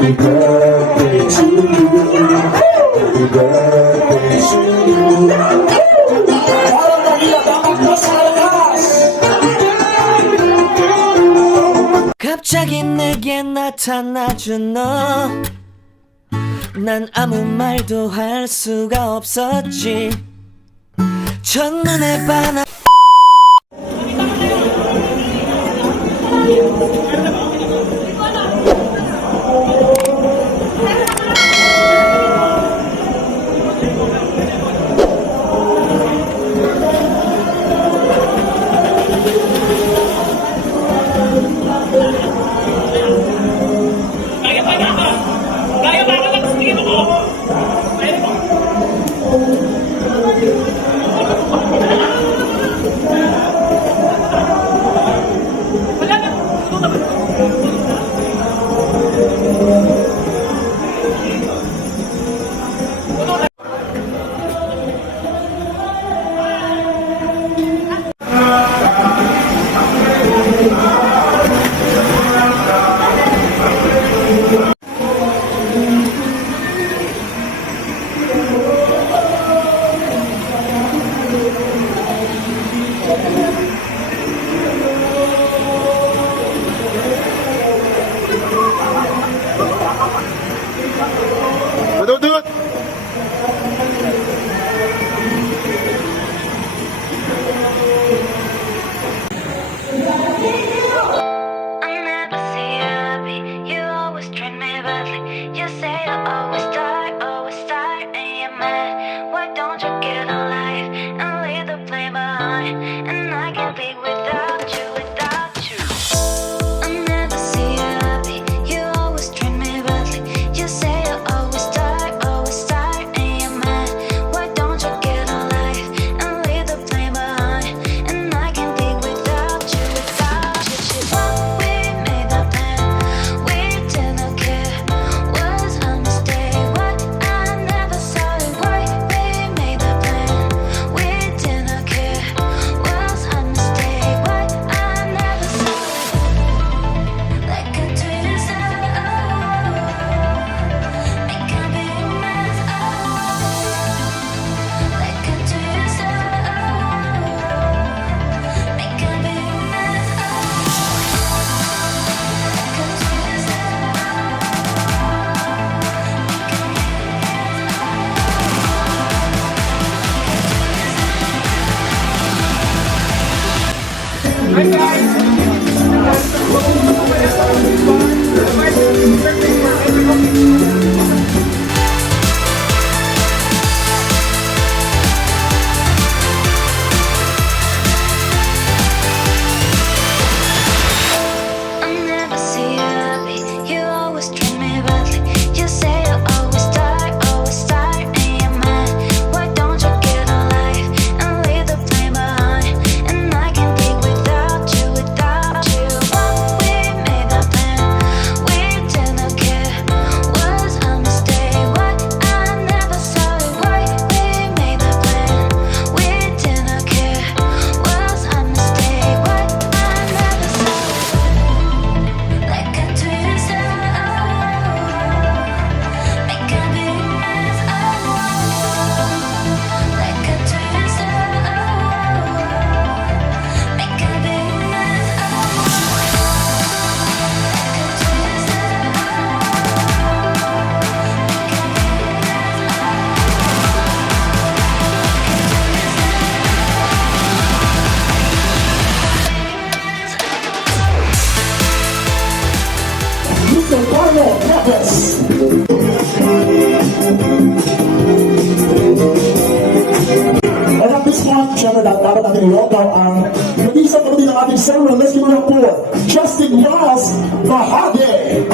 Happy birthday to you. Happy birthday to you. Parang nagilagamak na sa lakas. 갑자기 내게 나타나준 너, 난 아무 말도 할 수가 없었지. 첫눈에 반한 Madudut! I never see you happy. You always treat me badly. You say you always start, and you're mad. Why don't you get a life and leave the blame behind? And I can't be without you, without you. I never see you happy. You always treat me badly. You say you always start, and you're mad. Why don't you get a life and leave the blame behind? And I can't be without you, without you. What we made the plan, we didn't care. Was a mistake. What I never saw it right. We made the plan, we didn't care. Was a mistake. What I never saw it. Like a Twitter star, make a big mess. Like a Twitter star, make a big mess. I never see you happy. You always treat me badly. You say you always start, and you're mad. Why don't you get a life and leave the blame behind? And I can't be without you, without you. What we made the plan, we didn't care. Was a mistake. What I never saw it right. We made the plan, we didn't care. Was a mistake. What I never saw it. Like a Twitter star, make a big mess. Like a Twitter star, make a big mess. Mr. Carlo Lopez. And at this point, syempre dapat natin i-welcome ang nag-iisang kapatid ng ating server. Let's give it up for Justin Miles Bahagi.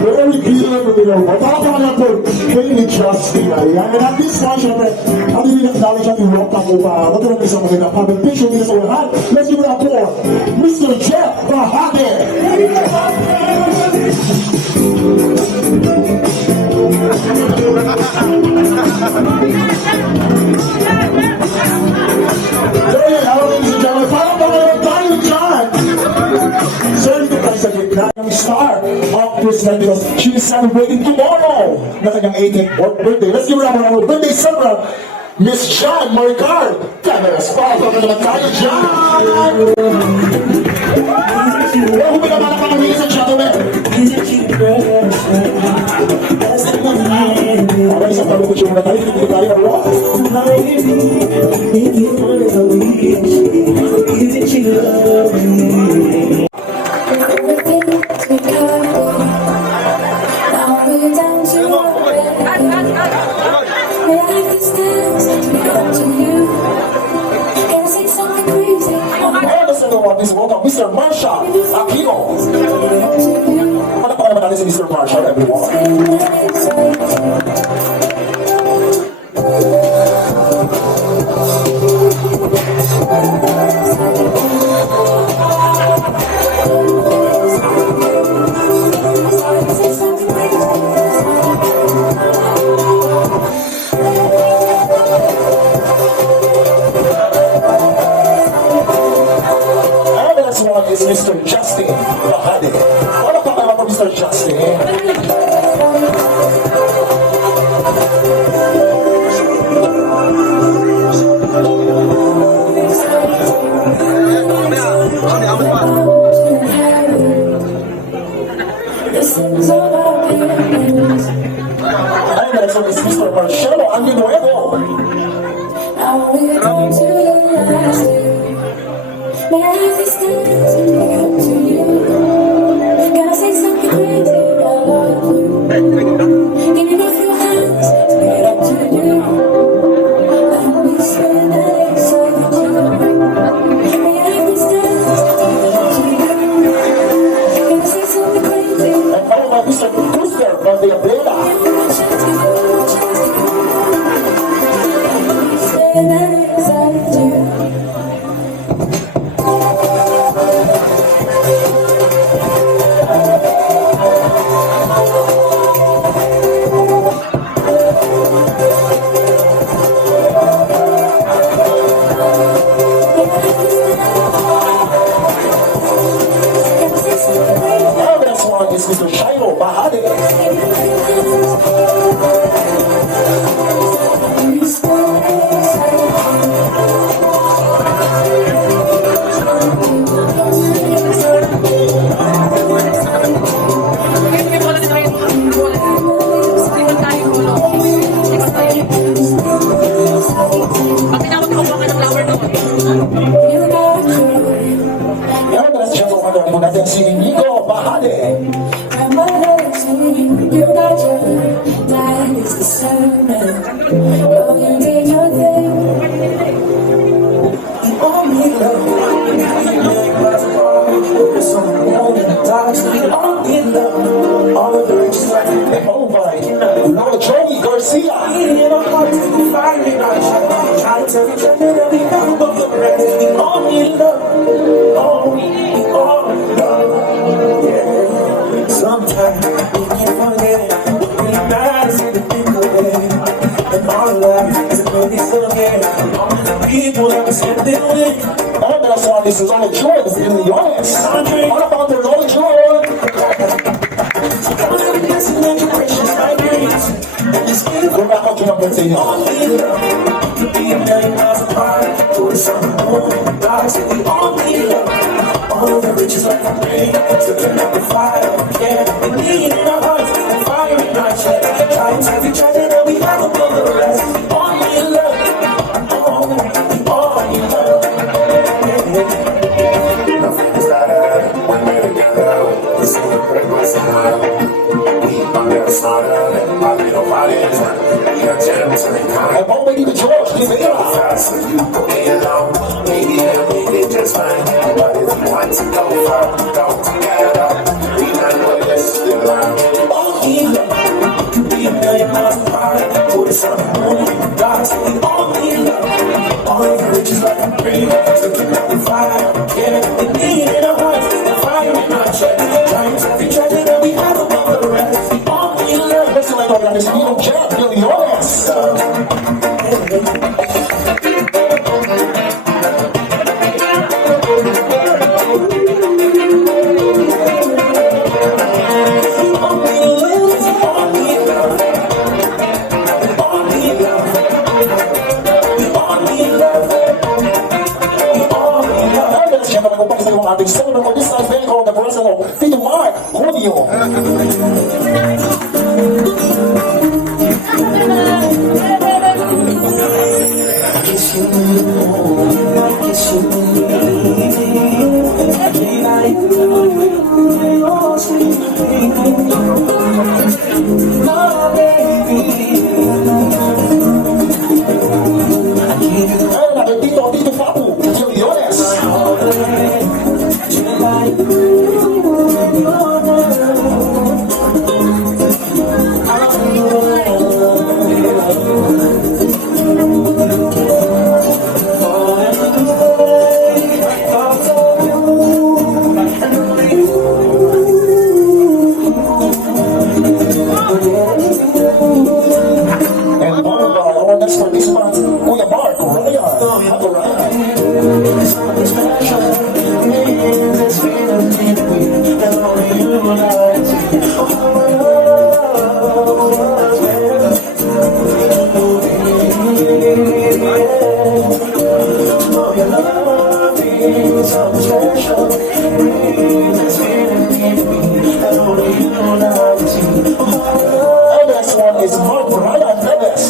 Very clear to me. Matapang na po kay ni Justin. Ayan. And at this point, syempre, ang dinilakdali siya i-welcome mo pa. Magkaroon isang magandang public picture dito sa unahan. Let's give it up for Mr. Jeff Bahagi. Hey, ladies and gentlemen, parang mga tayo dyan. Sir, dito tayo sa gitna ng star of this night because she is celebrating tomorrow na kanyang 18th birthday. Let's give her a round of birthday celebrant, Miss John Moricard. Cameras, follow ka naman tayo, John! Well, huminamana ka ng ladies and gentlemen. Okay, sa pag-uusyo muna tayo, hindi tayo rock. Please welcome Mr. Marshall Aquino. Ano pa naman natin si Mr. Marshall, everyone? Is Mr. Justin Bahade. Ano pa naman po, Mr. Justin? Ay, next one is Mr. Marcelo Andinuevo. Life is dancing up to you. Gotta say something crazy, I love you. Giving off your hands to get up to you. Let me spend the next with you. Life is dancing up to you. Gotta say something crazy. And how about Mr. Booster from the Abuela? Spend the next with you. Mr. Shairo Bahade. Natin si Nico Bahade. You got your that is the sermon. Oh, you did your thing. You only love all of the riches like Oh my, Lord Joey Garcia. in our hearts, we fire in our hearts. Try to tell each other that we have above the rest. We all need love. Oh, we all love. Yeah. Sometimes we can forget what really matters in the think of it. And our life is a movie forget. All the people that we spend it with. Oh, that's why this is all Joy that's in the audience. What about the Lord Joy? So come on, every blessing and your precious vibrations. And just give Go back up to number 10. all need love. Could be a million miles apart. To the sun, the moon, and the dark. So we all need love. All the riches like a rain. Slipping up the fire. Yeah, we need it in our hearts. And fire in our chest. Trying to be treasure that we have above the rest. We all need love. Oh, we all need love. Nothing is better when we're together. We celebrate my smile. We are never smarter than our little bodies. We are gems and kind. I'm already the George, this era. Fast, so you put me along. Maybe I'll make it just fine. But if you want to go far, go together. We might know this still line. All need love. Could be a million miles apart. To the sun, the moon, and the dark. So we all need love. All the riches like a rain. Slipping up the fire. Yeah, we need it in our hearts. And fire in our chest. Trying to every treasure that we have above the rest. We all need love. Listen like all that is Neil Jack, in the audience. the personal Tito Mark Julio. Ayun, Tito Papu, Juliones. And one of our next participants, Kuya Mark Ryan. Ako Ryan. And next one is Mark Ryan Neves.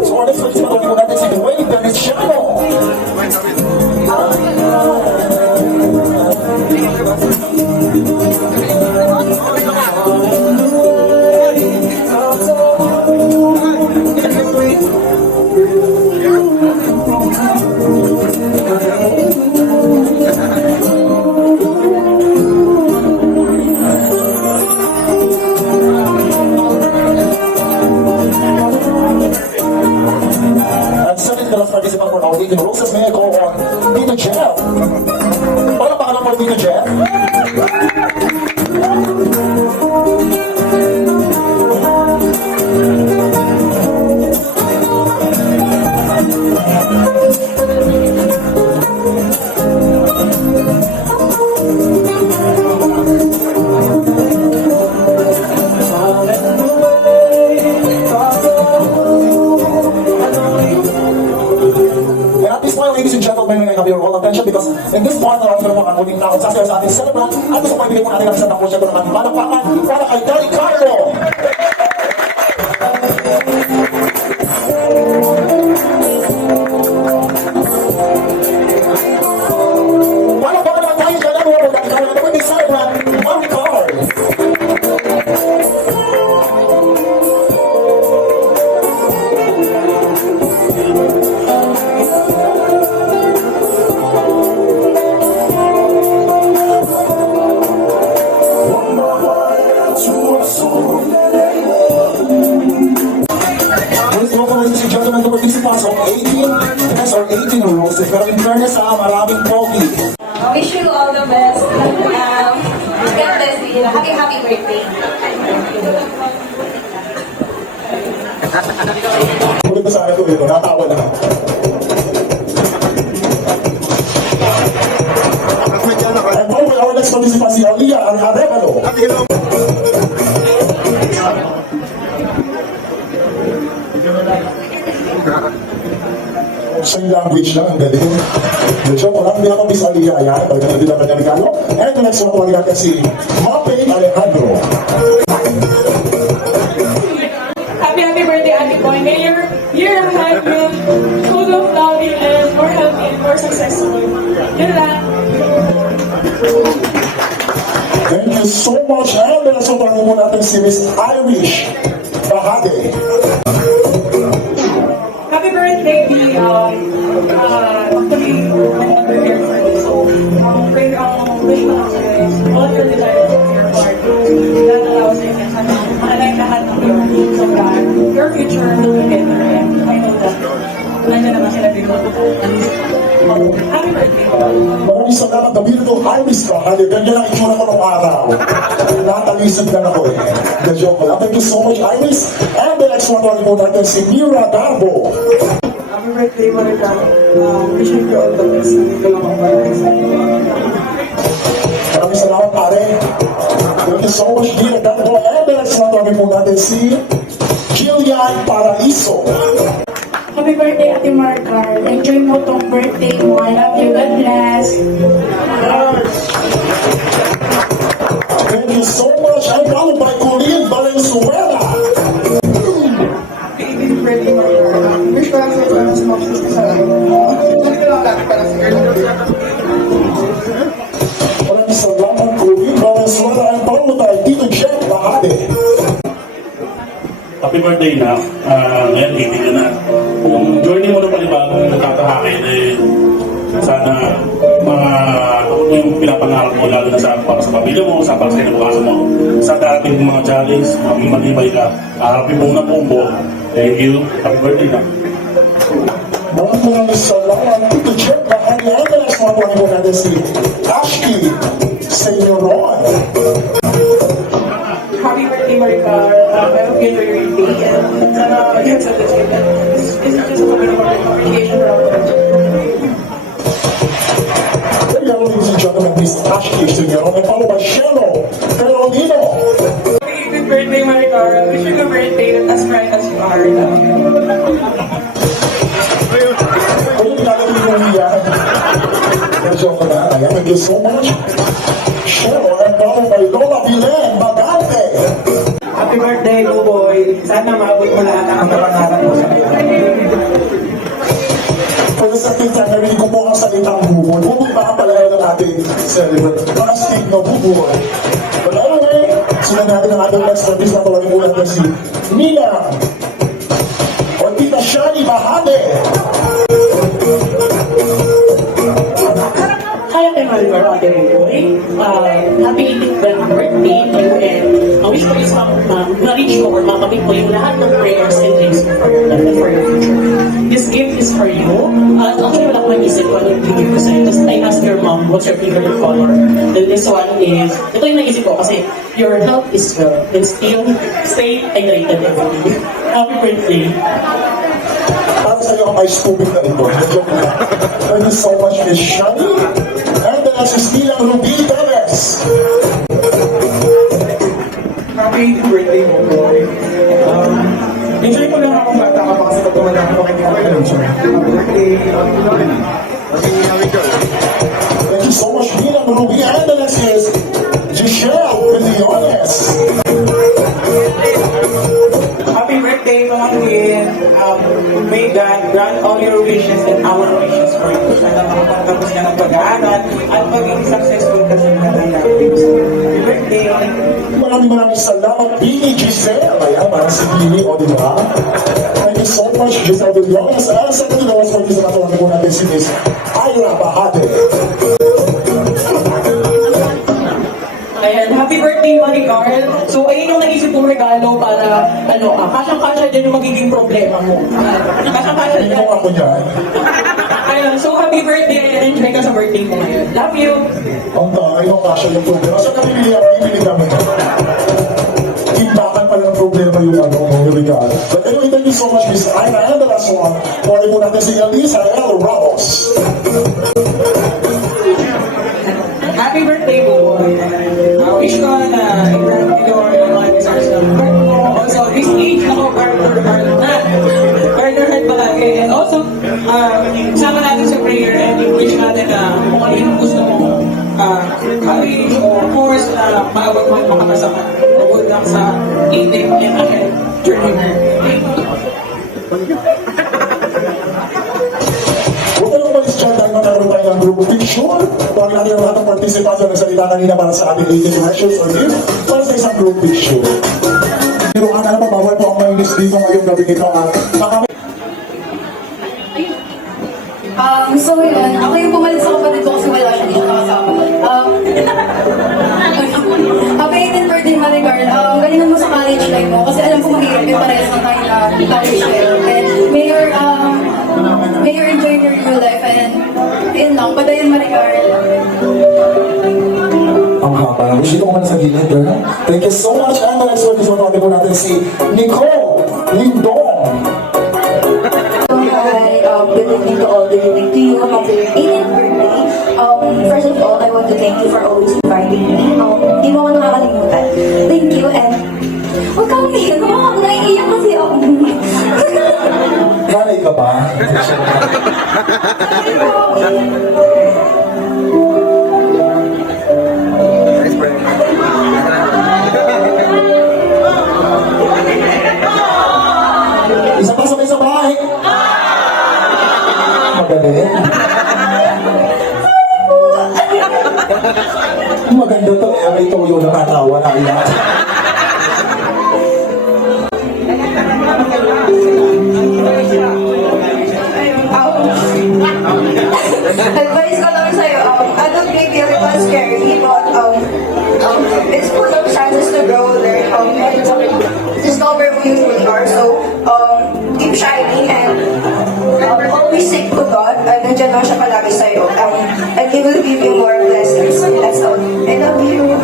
So our next participant, ulit natin si Dwayne Veneciano. And second to last participant for our Tito Roses, may I call on Tito Jeff. Paano pangalan mo, Tito Jeff? And at this point, ladies and gentlemen, may I have your all attention because in this part na natin mga muling takot sa ating celebrant at ito po ibigay po natin ang isang takot siya ko naman palakpakan para kay Daddy Carlo. Palakpakan naman tayo dyan, ano Daddy Carlo? Ano po yung celebrant? One card. Please welcome ladies and gentlemen to participants of 18 yes, or 18 roses. Pero in fairness maraming pogi. Wish you all the best. God bless you. Happy birthday. Ulit na sa akin ito, natawa na. And now with our next participant, si Aliyah Arevalo. Sign language lang, ang galing. Medyo ko lang, hindi ako Miss Aliyah, ayan. Pagka na din ang kanyang regalo. And the next one, kumalig natin si Mape Alejandro. Happy birthday, Ate Boy. May your year ahead will full of loving and more healthy and more successful. Yun lang. Thank you so much. And then so tanong mo natin si Miss Irish Bahade. Happy birthday, the actually, I'm prepared for this. So, wish ko lang sa'yo is all your desires of your heart. That allows you to manalay lahat ng your needs of God. Your future will be better. And I know that nandiyan naman sila dito. Happy birthday. Maraming salamat na beautiful Iris ka. Hali, ganyan ang itsura ko nung araw. Natalisod lang ako eh. The joke lang. Thank you so much, Iris. And the next one po natin si Mira Garbo. Happy birthday, Marika. Wishing you all the best. Hindi ko lang ang Maraming salamat, pare. Thank you so much, Mira Garbo. And the next one po natin si Jillian Paraiso. Happy birthday, Ate Marcar. Enjoy mo tong birthday mo. I love you. God bless. Thank you so much. I'm followed by Colleen Valenzuela. Happy birthday, Marika. Wish ko lang sa'yo na sumoksos ka sa akin. Hindi ko lang lagi para sa girl. Maraming salamat, Colleen Valenzuela. I'm followed by Tito Jeff Lahade. Happy birthday na. Ngayon, hindi ka na. Kung journey mo na panibagong nakakahakin, eh, sana ako mo yung pinapangarap mo, lalo na sa para sa pamilya mo, sa para sa kinabukasan mo. Sa dating mga challenge, matibay ka. Happy muna po po. Thank you. Happy birthday na. Maraming salamat, Tito Jeff Lahade. And the next one po natin si Ashley Senyoron. Happy birthday, Marika. I hope you enjoy your day. And sana you have such a day. This is just a bit of a communication around. Ladies and gentlemen, Miss Ashley Senyoron. And followed by Shelo Carolino. Happy birthday, Marika. Wish you a birthday as bright as you are. Ayun, gagawin mo yan. Joke na. Ayan, thank you so much. Shelo, and followed by Lola Vilen Bagante. Happy birthday, Buboy. Sana maabot mo lahat ang kapangarap mo sa buhay. Pwede sa pizza, narinig ko po ang salitang buboy. Buboy baka pala na natin celebrate. Mga stick na buboy. But anyway, sila natin ang ating next artist na tawagin ulat na si Nina o Tita Shani Bahade. Hi, I'm Marimar Ademoy. Happy 18th birthday to you, and wish ko is ma-reach mo or makamit mo yung lahat ng prayers and dreams mo for your life and for your future. This gift is for you. Actually, wala ko mag-isip kung ano yung gift ko sa'yo. Just I asked your mom what's your favorite color. Then this one is, ito yung naisip ko kasi your health is well and still stay hydrated every day. Happy birthday. Para sa iyo ang may stupid na ito. Joke na. Thank you so much, Miss Shani. And the next is Nilang Ruby Perez. Happy birthday, Buboy. Enjoy ko lang akong bata ka pa kasi pag tumanda ako kay Buboy. Happy birthday. Thank you so much, Nilang Ruby. And the next is Giselle Millones. Happy birthday, mga Queen. May God grant all your wishes and our wishes for you. Sana makapagtapos ka ng pag-aaral at maging successful ka sa mga dreams. Happy birthday. Maraming salamat, Bini Giselle. Ayan, parang si Bini, o diba? Thank you so much, Giselle Millones. And sa kanila, was for Giselle, natawagin po natin si Miss Ira Bahade. Ayan, happy birthday, Maricar. So, ayun yung naisip kong regalo para, kasyang-kasya din yung magiging problema mo. Kasyang-kasya Hindi din. ko ako niyan. Ayun, so happy birthday and enjoy ka sa birthday mo ngayon. Love you! Ang tayo ng kasya yung problema. Saan ka bibili ako? Bibili kami. Timbakan pala ng problema yung yung regalo. But anyway, thank you so much, Miss Ira. And the last one, pwede po natin si Elisa L. Ramos. Happy birthday, Buboy. Wish ko na i-grant you yung mga desires ng heart mo. Also, this age, ako, partner heart na. Partner heart palagi. And also, sama natin sa prayer and wish natin na kung ano yung gusto mo, courage or force na maabot mo yung makakasama. Tungkol lang sa itik and ahead journey na. Huwag na umalis dyan dahil magkaroon tayo ng group picture. Tawagin natin ang lahat ng participants na nagsalita kanina para sa ating 18 questions or gift para sa isang group picture. Pero ang alam mo, bawal po ang mayunis dito ngayong gabi nito. So yun, ako yung pumalit sa kapatid ko kasi wala siya dito nakasama. Happy 18th birthday, Maricar. Galingan mo sa college life mo kasi alam ko mahirap yung parehas na tayo na college life. And may your enjoy your life and Padayon Maricar. Ang haba. Wish ito ko man sa gilid, girl. Thank you so much. And the next one is matawag po natin si Nicole Lindong. Hi, good evening to all. Good evening to you. Happy 18th birthday. First of all, I want to thank you for always inviting me. Di mo ako nakakalimutan. Thank you and huwag kang umiyak. Naiiyak kasi ako. Nanay ka ba? Isa pa sabay sa bahay. Magaling. Maganda to eh. May tuyo na katawa na iyak. Advice ko lang sa'yo, I don't think it was scary, but it's full of chances to grow, learn, and discover who you truly are. So, keep shining and always seek to God, and nandiyan lang siya palagi sa'yo. And He will give you more blessings. That's all. I love you.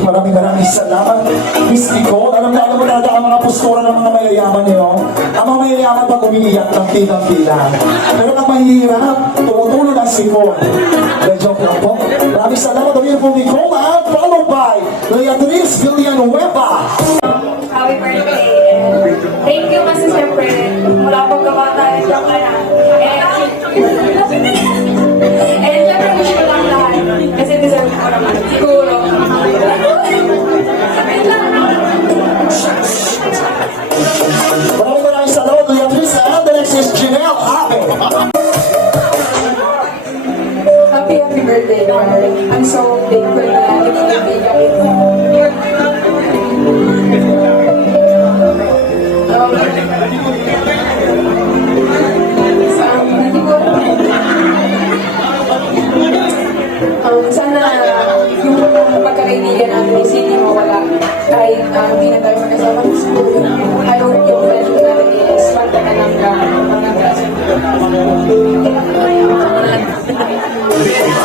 Maraming salamat. Miss Nicole, alam na mo talaga ang mga postura ng mga mayayaman niyo. Ang mga mayayaman pag umiiyak ng pilang-pila. Pero ang mahihirap, tumutulo ng sipon. Well, joke lang po. Maraming salamat. Ang po Nicole at followed by Leatriz Villanueva. Happy birthday. Thank you kasi siyempre, mula pagkabata siya ka na. And siyempre, wish ko lang lahat. Kasi deserve ko naman. Siguro. Maraming salamat, Leatriz. And the next is Janelle Abe. Happy birthday, Carl. I'm so thankful na ibigay ka ito. Sana yung pagkakaibigan natin is hindi mawala kahit hindi na tayo magkasama sa school. I hope yung friendship natin is pagtakalang ka mga klase.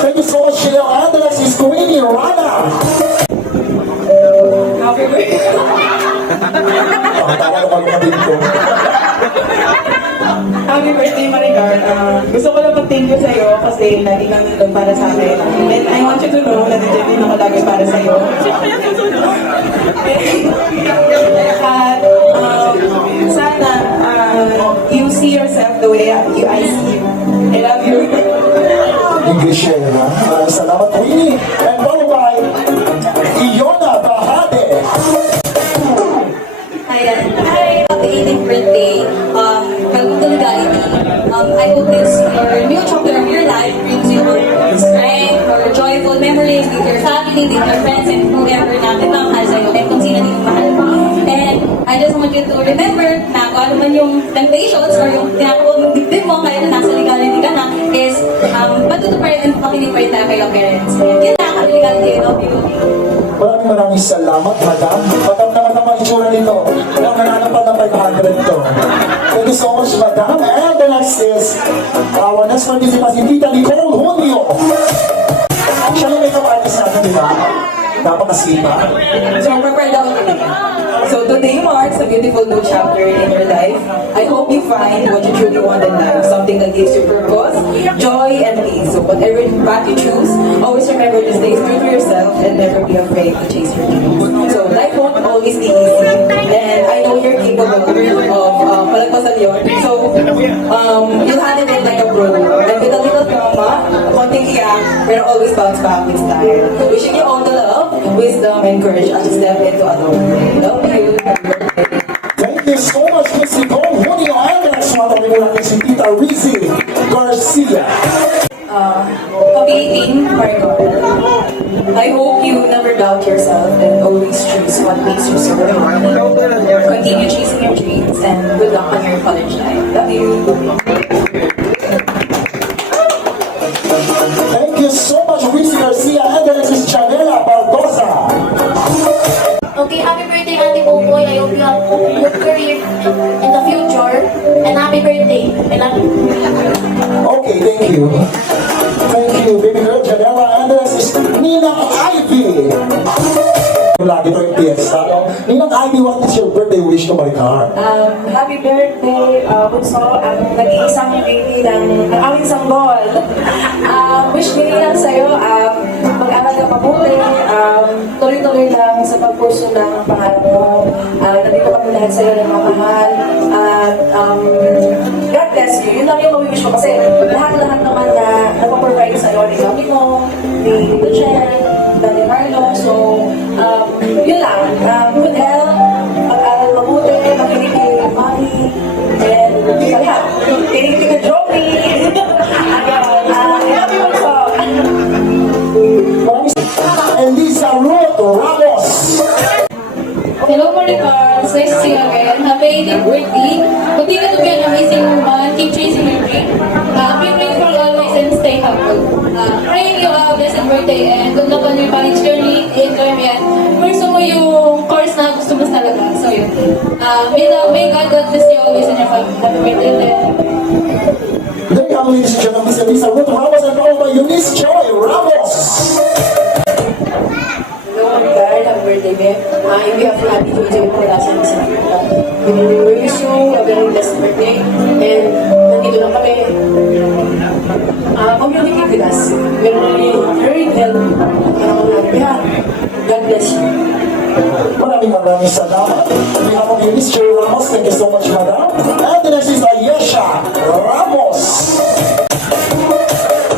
Thank you so much, Janelle. And the next is Queenie Rana. Happy birthday. Ang tawa na pag dito. Happy birthday, Maricar. Gusto ko lang mag-thank you sa'yo kasi lagi kang nandun para sa akin. And I want you to know na nandiyan din ako lagi para sa'yo. At sana you see yourself the way I see you. I love you. English share na. Maraming salamat, Queenie. And followed by Iona Bahade. Hi, happy 18th birthday. Welcome to Legality. I hope this your new chapter of your life brings you strength or joyful memories with your family, with your friends, and whoever natin mahal sa'yo, and kung sino din yung mahal mo. And I just want you to remember na kung ano man yung temptations or yung tinatawag ng dibdib mo kaya nasa legality ka na is matuto pa rin and makinig pa rin tayo kay your parents. And yun na, happy legality. I love you. Maraming salamat, madam. Madam naman ang itsura nito. Ang nananapan ng 500 to. Thank you so much, madam. And the next is our next participant, si Tita Nicole Junio. Siya yung makeup artist natin, di ba? Napakasipa. So, prepared ako today. So, today marks a beautiful new chapter in your life. I hope you find what you truly want in life. Something that gives you purpose, joy, and peace. So, whatever path you choose, always remember to stay true to yourself and never be afraid to chase your dreams. So, life won't always be easy. And I know you're capable of palagpasan yun. So, you'll handle it like a pro. And with a little trauma, konting iyak, pero always bounce back with style. Wishing you all the love, wisdom, and courage as you step into adulthood. Love you. Happy birthday. Thank you so much, Miss Nicole Junio. And the next one, tabi mo natin si Tita Rizzy Garcia. Happy 18th, Margot. I hope you never doubt yourself and always choose what makes you so happy. Continue chasing your dreams and good luck on your college life. Love you. Thank you so much, Rizzy Garcia. And the next is Chanela Barbosa. Okay, happy birthday, Ate Buboy. I hope you have a good career in the future. And happy birthday. I love you. Okay, thank you. fiesta. No? Ninang Ivy, what is your birthday wish to Maricar? Happy birthday, Bunso, ang nag-iisang baby ng aming sanggol. Wish ko lang sa'yo, mag-aral ka mabuti, tuloy-tuloy lang sa pagpuso ng pangarap mo. Nandito kami lahat sa'yo ng mamahal. At God bless you. Yun lang yung mawiwish ko kasi lahat-lahat naman na nagpaprovide sa'yo ni Mami mo, ni Tito Jen, Daddy Marlo. So, yun lang. Good health, mag-aral mabuti, makinig kay Mami, and sa lahat. Kinig kay Joey. Elisa Ruth Ramos. Hello, Maricar. It's nice to see you again. Happy 18th birthday. Continue to be an amazing woman. Keep chasing your dream. Be grateful always and stay humble. Praying you a blessed birthday and good luck on your college journey. Enjoy mo yan. Pursue mo yung course na gusto mo talaga. So yun. May God bless you always in your family. Happy birthday ulit. There you go, ladies and gentlemen, Miss Elisa Ruth Ramos and followed by Eunice Joy Ramos. Hello, Maricar. Happy birthday, babe. In behalf of Happy Joy Production, we wish you a very blessed birthday. And nandito lang kami. Communicate with us. We're really very helpful. God bless you. Maraming salamat. On behalf of Eunice Joy Ramos, thank you so much, madam. And the next is Ayesha Ramos.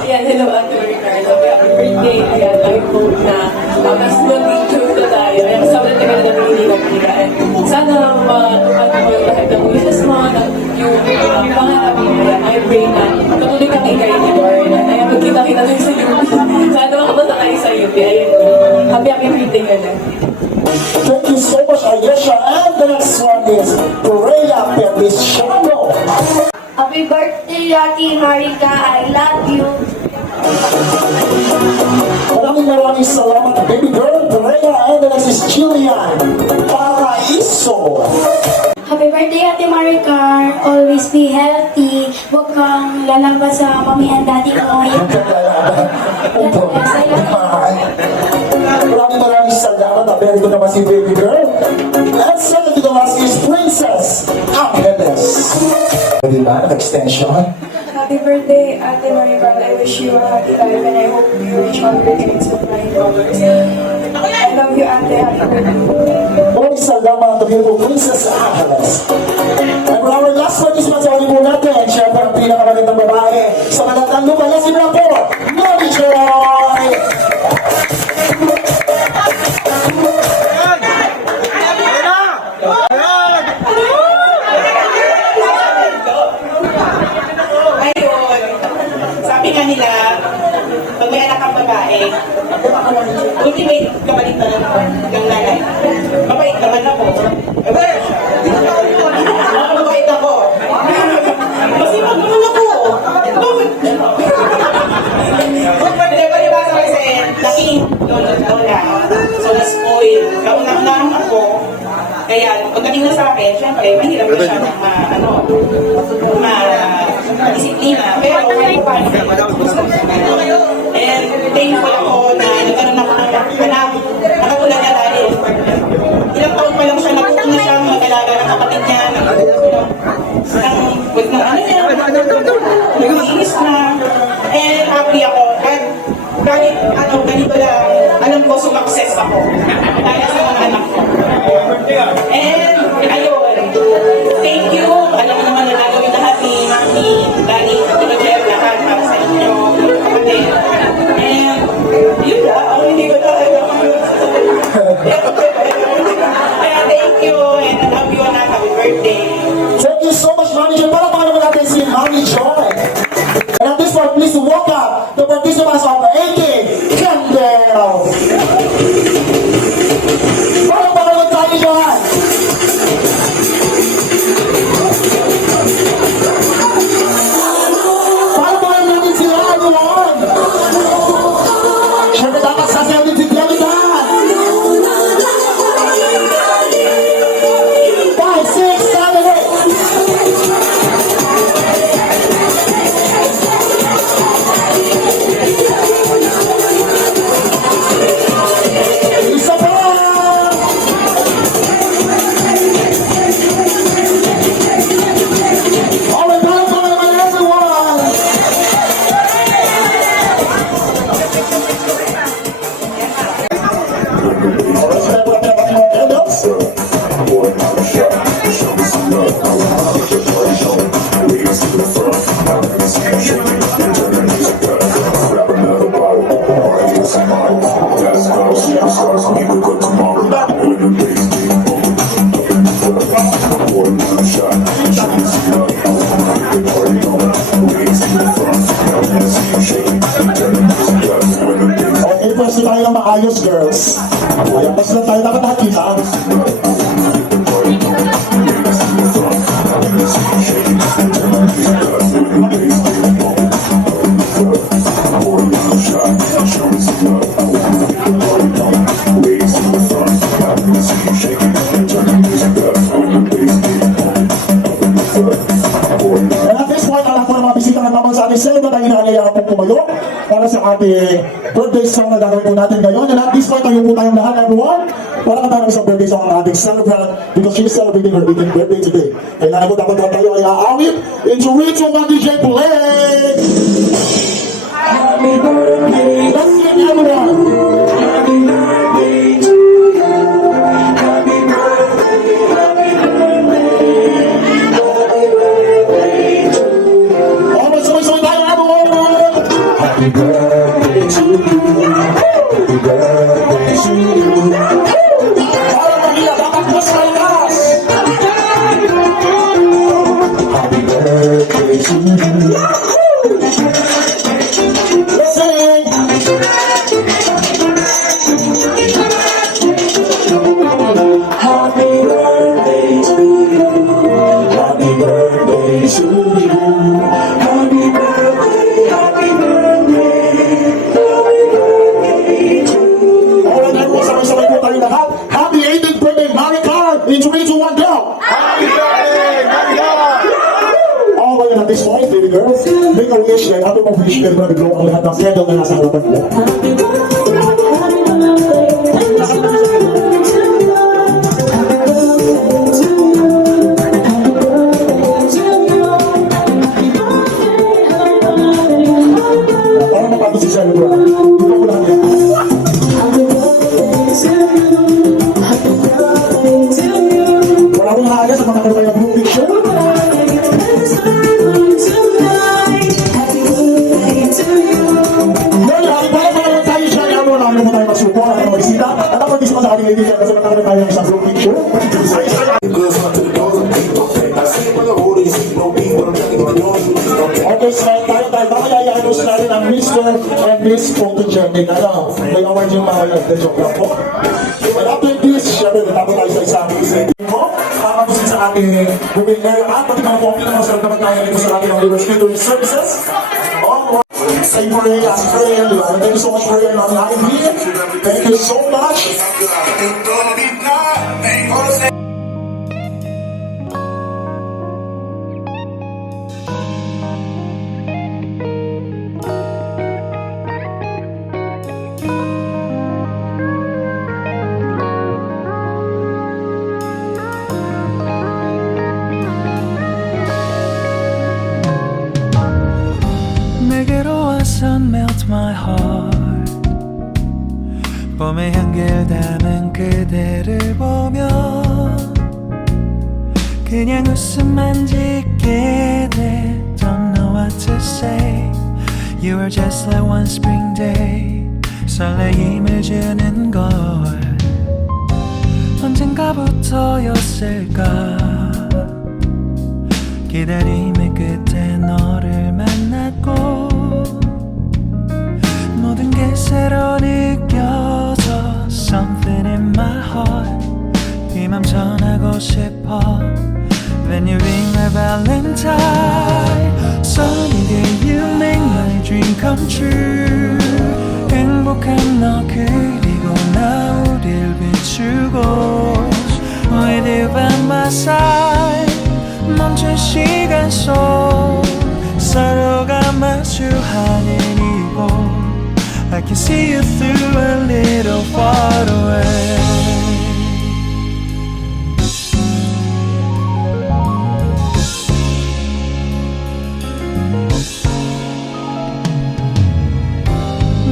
Ayan, hello, Ate Ricardo. Happy birthday. Ayan, I hope na mas mag-enjoy na tayo. Ayan, sobrang tagal na pinili ng pilihan. Sana matupad mo yung lahat ng wishes mo, yung pangarap mo. Ayan, I pray na tutuloy kami kayo ni Lord. Ayan, magkita-kita tayo sa UP. Sana makapunta tayo sa UP. Ayan, happy birthday ka na. Thank you so much, Ayesha. And the next one is Rhea Feliciano. Happy birthday, Ate Marika. I love you. Maraming salamat, baby girl, Rhea. And the next is Jillian Paraiso. Happy birthday, Ate Maricar. Always be healthy. Huwag kang lalabas sa mami and daddy mo. Maraming salamat. Abel ko naman si baby girl. And second to the last is Princess Angeles. Diba? Extension. Happy birthday, Ate Maricar. I wish you a happy life and I hope you reach all your dreams with flying colors. I love you, Ate. Happy birthday. Maraming salamat to beautiful Princess Angeles. And for our last participant sa ulit po natin, syempre ang pinakamagandang babae sa Malatang Lupa. Let's give it up po, Mami Joy! Ayun, sabi nga nila, pag may anak kang babae, ultimate kapalit na ng nanay. Mabait naman ako. Mabait ako. Masipag naman ako. Diba kasi, laking lola. So, na-spoil. Kaunang-unang ako. Kaya, pagdating na sa akin, syempre, mahirap na siya ma-disiplina. Pero, paano? And thankful ako na nagkaroon ako ng anak. Nakatulad niya dahil ilang taon pa lang siya, natuto na siyang mag-alaga ng kapatid niya. Nag-iinis na. And happy ako. At kahit ganito lang, alam ko sumakses ako. Dahil sa mga anak ko. And ayun, thank you. Alam mo naman na nagawin lahat ni Mami, Dani, Tito Jeff, lahat para sa inyo. Kapatid. And yun lang, hindi ko na alam. Kaya thank you and I love you and happy birthday. Thank you so much, Mami Joy. Para naman natin si Mami Joy. And at this point, please welcome the participants of AK Candle. Para naman tayo dyan. Para natin sila, everyone. Siyempre dapat sasayaw din si Bialitan. 5, 6, 7, 8. Okay, pwesto tayo ng maayos, girls. Ayan, pwesto lang tayo. Dapat nakakita. And at this point, ang lahat po ng mga bisita na naman sa ating selva tayo inaalayahan pong tumayo para sa ating birthday song na gagawin po natin ngayon. And at this point, tayo po tayong lahat, everyone, para kanta ng isang birthday song na ating celebrant because she's celebrating her 18th birthday today. Kailangan po dapat naman tayo ay aawit. In 3, 2, 1, DJ, play! Happy birthday! Let's sing, everyone! Happy birthday to you! Happy birthday, happy birthday! Happy birthday to you! Oh, sabay-sabay tayo, everyone! Happy birthday to you! Happy birthday to you! Para Maria, dapat mas malakas! Happy birthday to you! Let's sing! Happy birthday to you! Happy birthday to you! Happy birthday, happy birthday! Happy birthday to you! Alright, everyone, sabay-sabay po tayo lahat. Happy 18th birthday, Maricar! In 3, 2, 1, go! Happy birthday, Maricar! Okay, and at this point, baby girls, make a wish. Kaya happy mo wish kayo na biglo ang lahat ng candle na nasa harapan mo. Para mapagod si Shelly, bro. Dito ko lang yan. Wala akong haya sa mga kanya group picture. Ngayon, para naman tayo siya, kaya mo namin mo tayo magsupo, ang magsita, at ang mag-isip sa ating kaibigan kasi nakakita tayo ng isang group picture. Okay, so tayo, mamaya i-announce natin ang Mr. and Miss Photogenic. Ano, may award yung mga joke lang po. And after this, syempre, natapos tayo sa isang isip mo. Kakapusin sa ating moving area at pati mga coffee na masarap na magkaya dito sa ating Rivers Catering Services. Say for a friend, thank you so much for having me. Thank you so much. 내게로 와서 melt my heart 봄의 향기를 담은 그대를 보며 그냥 웃음만 짓게 돼 Don't know what to say You are just like one spring day 설레임을 주는 걸 언젠가부터였을까 기다림의 끝에 너를 만났고 모든 게 새로 느껴져 Something in my heart 네 맘 전하고 싶어 Then you ring my valentine Sunny day you make my dream come true 행복한 너 그리고 나 우릴 비추고 With you by my side 멈춘 시간 속 서로가 마주하는 이곳 I can see you through a little far away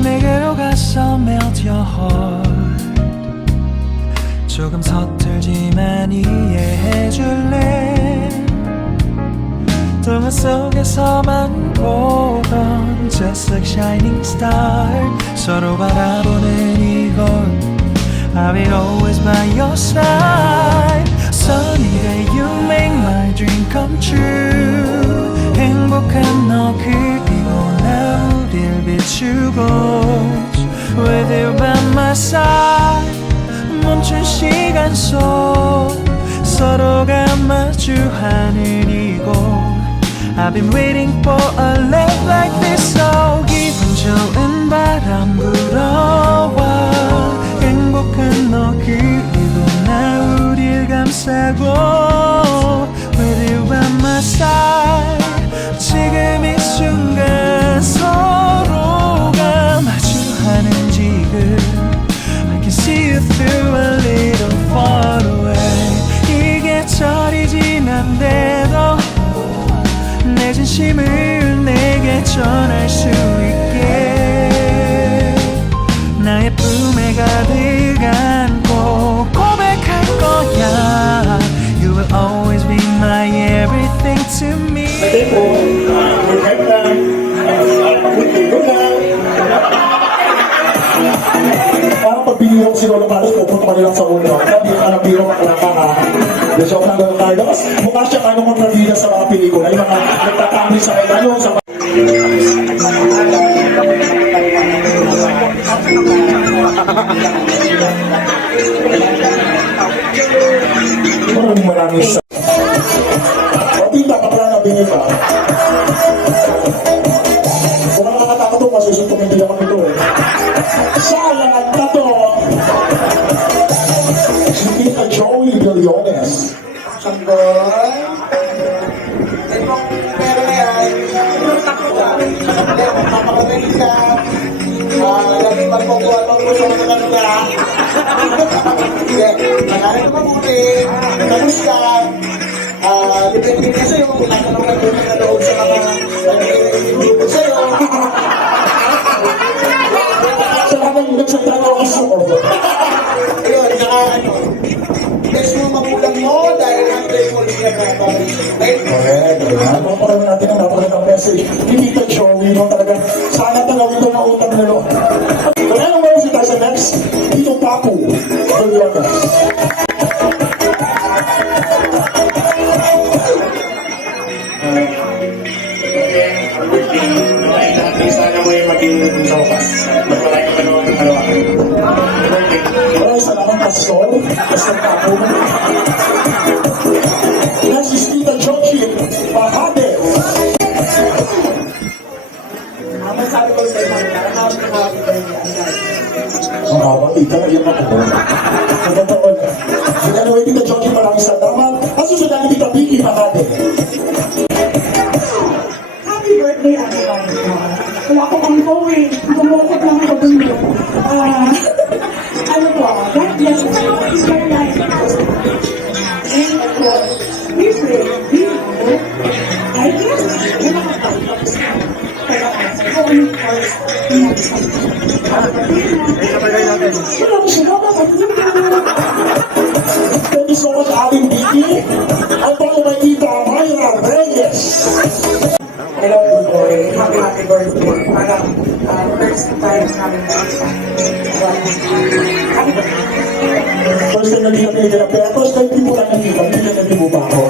내게로 가서 melt your heart 조금 서툴지만 이해해줄래 동화 속에서만 보던 Just like shining star 서로 바라보는 이곳 I'll be always by your side Sunny day you make my dream come true 행복한 너 그리고 나 우릴 비추고 With you by my side 멈춘 시간 속 서로가 마주하는 이곳 I've been waiting for a love like this so 기분 좋은 바람 불어와 행복한 너 그리고 나 우릴 감싸고 With you by my side 지금 이 순간 서로가 마주하는 지금 I can see you through a little far away 이게 철이 지난데도 내 진심을 내게 전할 수 있게 나의 품에 가득 안고 고백할 거야 You will always be my everything to me Parang pagbili ko si Lolo Carlos, pupunta ka nilang sa ulo. Sabi ka ng biro makalaka ha. Joke lang Lolo Carlos. Mukha siya kayo kontrabida sa mga pelikula. Yung mga nagtatami sa kayo sa maraming sa... O tita, kapala na bingin ka. Kung ang nakatakot mo, masusuntukin din naman ito eh. Sayang ang tato! Si Tita Joey Billones. Sanggol. Itong pera na yan, takot ka. Magpapagaling ka. Laging magpagawa ng gusto mo na ka. Nakarin ka mabuti. Tapos ka. Depende ka sa'yo kung nakakalong na loob sa mga nag-iibig sa'yo. Sa kamang nagsalita ko ang suko. Ayun, best mo magulang mo dahil ungrateful sila na pabalik. Correct. Mapaparoon natin ang napakagandang message. Hindi Tita Joey, no, talaga. Sana tanawin ito ng utang nilo. But anyway, si tayo sa next, Tito Papu Billones. Sana mo yung maging sa wakas. Magpalay ka naman ng kalawakan. Maraming salamat, Pastor. Pastor Papu. Next is Tita Jochi Bahade. Masabi ko sa isang nakakawin na happy birthday. Ang habang tita, iyan ako. Magandang wala. Sige, anyway, Tita Jochi, maraming salamat. At susunod ni Tita Vicky Bahade. Happy birthday, Ate Monica. Wala ko kang going. Gumukot lang ako dun. Ano po, God bless you. It's your life. And of course, we pray, we hope, I guess, na makapagpapos ka. Pero ako, of course, Thank you so much, Aling Vicky. At ako may Tita Mayra Reyes. Hello, good morning. Happy birthday. Parang first time namin na-isa. Happy birthday. First time naging natin na pero first time mo lang nakita, hindi na natin mo ba ako.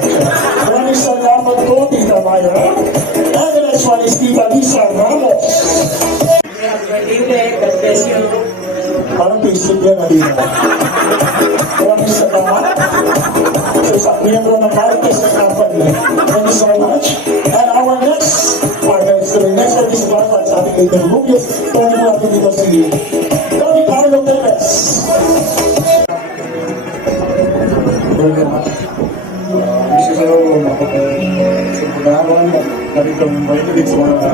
Maraming salamat po, Tita Mayra. And the next one is Tita Lisa Ramos. Happy birthday ulit. God bless you. Parang Facebook yan, Alina. Maraming salamat. So, sa miyembro ng Marites na company. Thank you so much. And our next partner is the next artist of our fans, ating Nathan Rubius. Tony mo natin dito si Tony Carlo Teves. Gusto sa pag-aaral, narito ang mahilig sa mga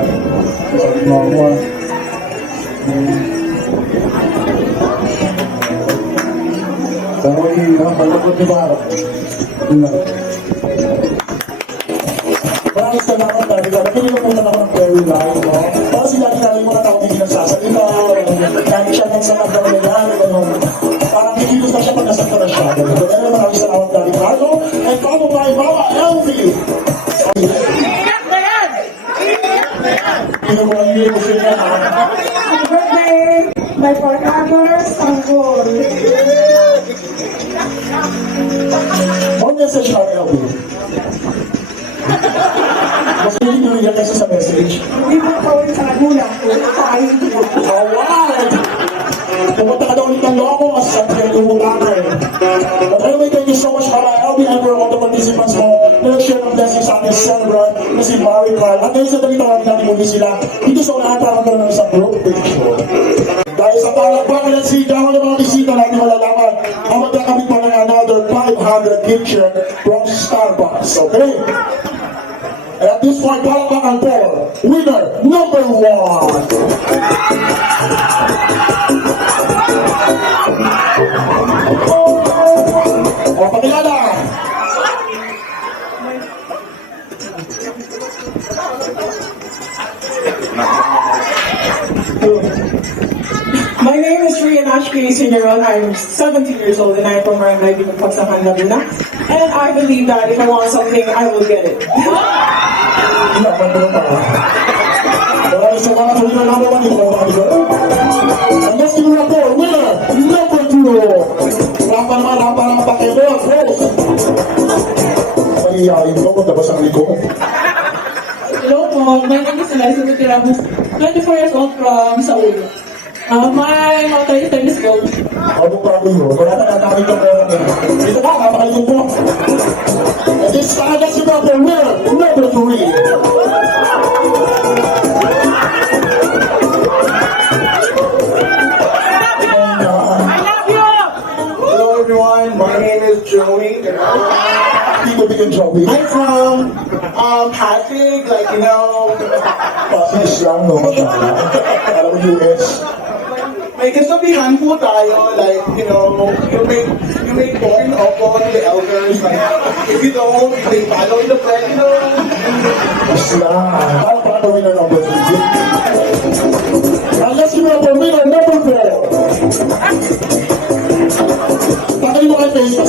mga Dahil napalapot ni Baro. Maraming salamat dahil napili mo muna naman ng Perry Line, no? Para sila kinalay mo na tao hindi nagsasalita, kahit siya nang sa magdalayan, parang kikilos na siya pag nasakta na siya. Pero maraming salamat dahil Carlo, and follow by Mama Elvie. Hindi mo ang iyo siya ha? happy birthday, my forever Sanggol. One message, Mama Elvie. Mas pinigyan kasi sa message. Hindi mo kawin sa magulang ko. Tayo ko. Alright! Pumunta ka daw ulit ng loko, masasabihan yung mula ka eh. But anyway, thank you so much para LB and for all the participants mo na nag-share ng blessings sa ating celebrant na si Mari Carl. At ngayon sa dali tawagin natin muli sila dito sa unahan para magkaroon ng isang group picture. Dahil sa palakpakan at sigaw ng mga bisita natin malalaman ang magkakamit pa ng another 500 gift check from Starbucks. Okay? And at this point, palakpakan for winner number 1. O, pakilala! My name is Rian Ashkri Senior. I'm 17 years old and I'm from Barangay Binagpagsakan, Laguna. And I believe that if I want something, I will get it. Maraming salamat sa winner number 1 dito mga kaibigan. And let's give it up for winner number 2. Rampa naman pakibot. Mahihayin ko kung dabas ang likod. Hello po, my name is Eliza Gutierrez, 24 years old from Saul. My mother is 10 years old. Ano pa ako yun? Wala na natamit ang pera niya. Dito ka, kapakalim po. And this time, let's give it up for winner number 3. Hello everyone, my name is Joey. People begin Joey. I'm from Pasig, like you know, Pasig lang, no? Alam mo, US. may kasabihan po tayo, like you know, you make born opo to the elders, like if you don't, they follow the plan, you know. Isla. Para pa ito winner number 3. And let's give it up for winner number 4. Tagalin mo kay Facebook.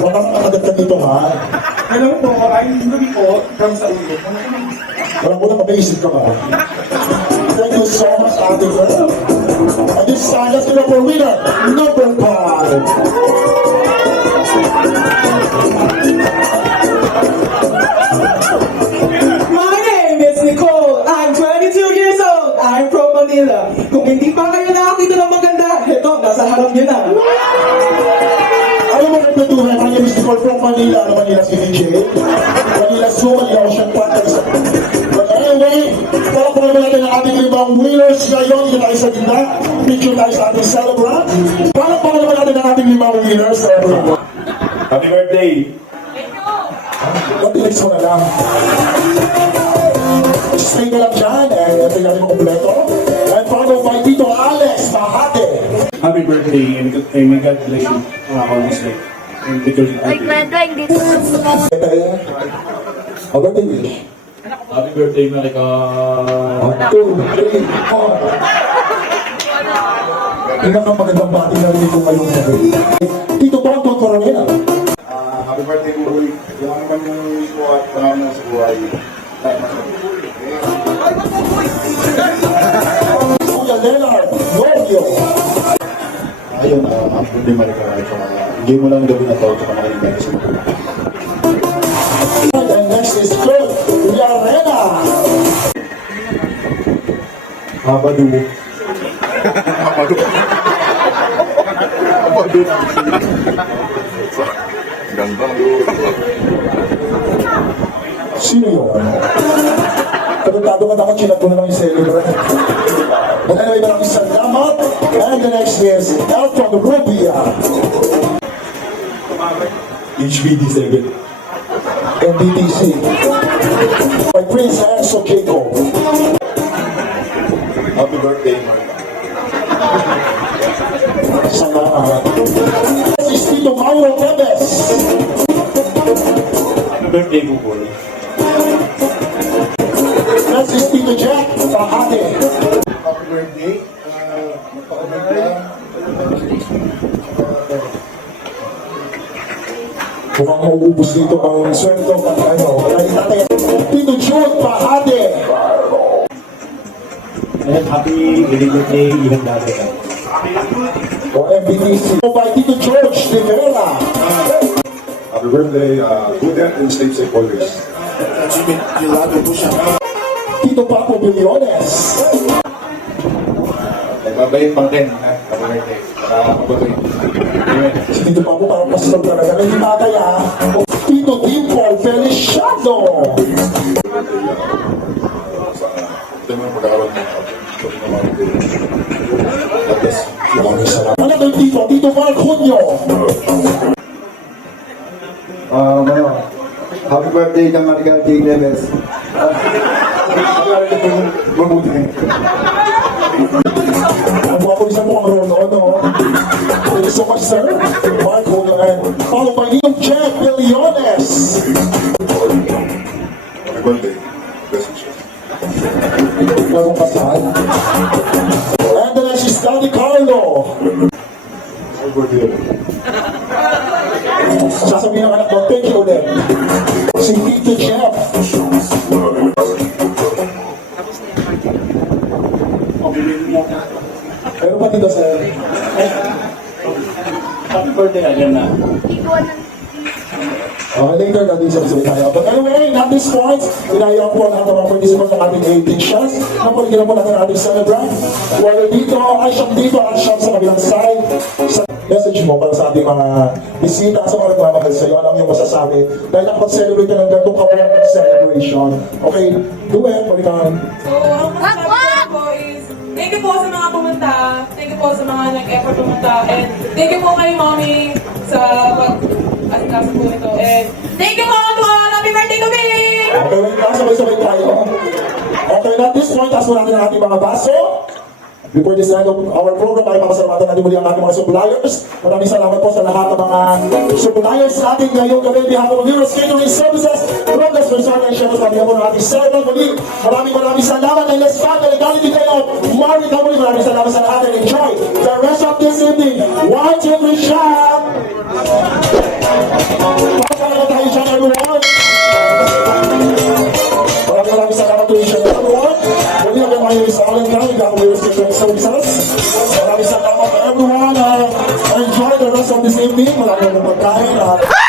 Huwag kang nakagad dito, ha? Hello po, I'm Ruby po, from Saudi. Walang muna mapaisip ka ba? Thank you so much, Ate Girl. And this time, let's give it up for winner number 5. My name is Nicole. I'm 22 years old. I'm from Manila. Kung hindi pa kayo nakakita ng maganda, ito, nasa harap niyo na. Alam mo, nagpatuloy ang Miss Nicole from Manila, ano Manila City Jail? Manila Zoo, Manila Ocean Park. But anyway, palakpakan naman natin ang ating limang winners ngayon. Dito tayo sa gitna. Picture tayo sa ating celebrant. Palakpakan naman natin ang ating limang winners. Happy birthday! Pag-relax mo na lang. Stay ka lang dyan. And ito yung ating kompleto. And followed by Tito Alex Mahate. Happy birthday and may God bless you almost like and because you Like, Medway, dito. How about English? Happy birthday Marika! 1, 2, 3, 4. Pinakamagandang bati na rin ito ngayong gabi. Tito Tonton Coronel. Happy birthday po, Uy. Yung ano man yung wish mo at marami na sa buhay. Kuya Leonard Novio. Ayun, ang birthday Marika. Hindi mo lang gabi na to, tsaka makinig sa mga. And next is Kurt Villarena. Habadu. Habadu. Ganda. Sino yun? Katutado ka naman, chinat ko na lang yung celebrant. But anyway, maraming salamat. And the next is Elton Rubia. HBD7. MBTC. By Prince Hanso Jacob. Happy birthday, Marika. Salamat. This is Tito Mauro Tebes. Happy birthday po po! This is Tito Jack Mahate. Happy birthday. Magpakabigla. Mukhang mauubos dito ang sweldo pag ano. Tito June Mahate. And happy birthday Ivan David! O MBTC. By Tito George De Vera. Happy birthday. Good health and stay safe always. achievement, you love to push up. Tito Papo Billones. Nagbabayad pang din, ha? Kapag-birthday. Para mabutoy. Amen. Si Tito Papo parang pastor talaga. Hindi tatay ah. Tito Dimple Feliciano. Ito mo yung pag-aaral mo. Maraming salamat. Ano kay Tito? Tito Mark Junio. Happy birthday ka, Marika T. Neves. Mabuti. Ang buha ko isang mukhang rolo, no? Thank you so much, sir. Mark Junio and followed by Neil Jack Billones. Happy birthday. Best wishes. Bagong kasal. And the next is Daddy Carlo. Happy birthday. Sasabihin ng anak mo, thank you ulit. Si Tito Jeff. Pero pa dito, sir. Happy birthday again na. Later natin siya tayo. But anyway, at this point, inayaw po ang mga participants ng ating 18 shots. Napaligyan po natin ang ating celebrant. Whether dito, ay siyang dito, at siyang sa kabilang side. Sa message mo para sa ating mga bisita sa mga nagmamahal sa iyo. Alam niyo masasabi. Dahil nakapag-celebrate ka ng gantong kawalang celebration. Okay, do it, palikan. So, ang masasabi ko is, thank you po sa mga pumunta. Thank you po sa mga nag-effort pumunta. And thank you po kay Mommy sa pag-asikaso po nito. And thank you po to all. Happy birthday to me! Okay, wait lang, sabay-sabay tayo. Okay, at this point, taas mo natin ang ating mga baso. Before this end of our program, ay papasalamatan natin muli ang ating mga suppliers. Maraming salamat po sa lahat ng mga suppliers natin ngayong gabi. Behalf of Heroes Catering Services, Progress Resort and Shelters, sabi po ng ating celebrant muli. Maraming salamat and let's start the legality kayo. Marvin Kamuli, maraming salamat sa lahat and enjoy the rest of this evening. 1, 2, 3, shot! Pakapalaga tayo dyan, everyone. Maraming salamat to each and everyone. Muli ako mga Heroes Island County, Heroes Catering Services. Maraming salamat to everyone. Enjoy the rest of this evening. Maraming pagkain.